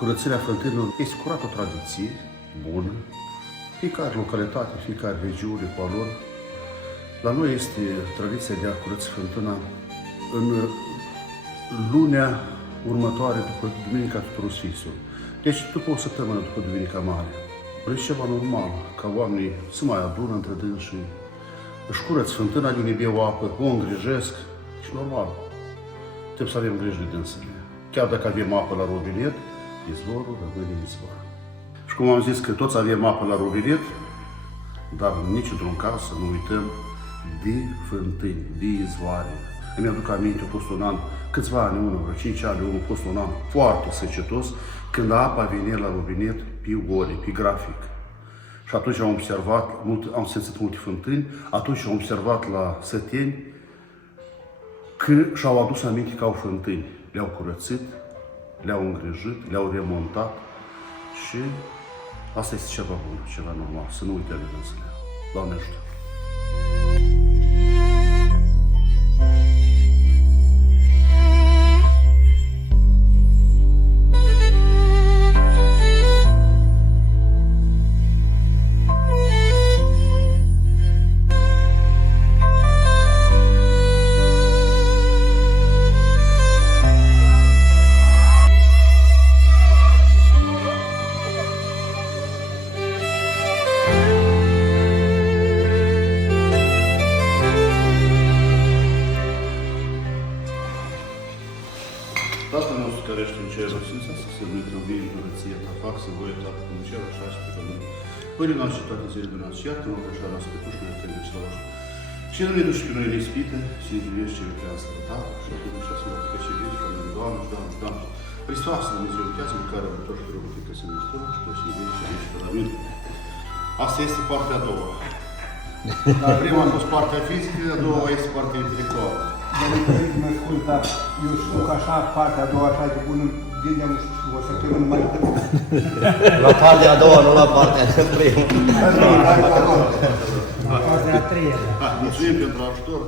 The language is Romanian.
Curățirea fântânilor este curat o tradiție bună. Fiecare localitate, fiecare regiune cu a lor. La noi este tradiția de a curăți fântâna în lunea următoare după Duminica Tuturor Sfinților. Deci după o săptămână după Duminica Mare. Este ceva normal ca oamenii se mai adună între dânsii, își curăț fântâna din iubie o apă, o îngrijesc și normal. Trebuie să avem grijă de dânsele. Chiar dacă avem apă la robinet, izvorul rămâne izvor. Și cum am zis că toți avem apă la robinet, dar nici într-un caz să nu uităm de fântâni, de izvoare. Îmi aduc aminte, a fost un an, câțiva ani, vreo 5 ani, a fost un an foarte secetos, când apa venea la robinet pe ore, pe grafic. Și atunci am observat, am simțit multe fântâni, atunci am observat la săteni că și-au adus aminte că au fântâni. Le-au curățit, le-au îngrijit, le-au remontat și asta este ceva bun, ceva normal, să nu uităm dânsele. Doamne ajută! Tatăl nostru care ești în cer, sfințească să ne grăbim curăție ta, facă să voie ta în cer, așa și pe pământ. Pâine noastră și toate zilele de noastre, iartă-mă că așa noastră pe puși noi când ești la oști. Și nu ne duci pe noi în ispită, să ne privești ce lucrează sănătate, și atunci așa să mă că și vezi, că am Doamne, Doamne, Doamne. Hristos, Dumnezeu, uitează măcar mântor și rugă că se mișcă și că se vezi și aici pe la mine. Asta este partea a doua. Dar prima a fost partea fizică, a doua este partea intelectuală. Mă ascult, dar eu știu că așa, partea a doua, așa de bună, vinem o săptămână mai târziu. La partea a doua, nu la partea a primă. Partea a treia. Mulțumim pentru ajutor.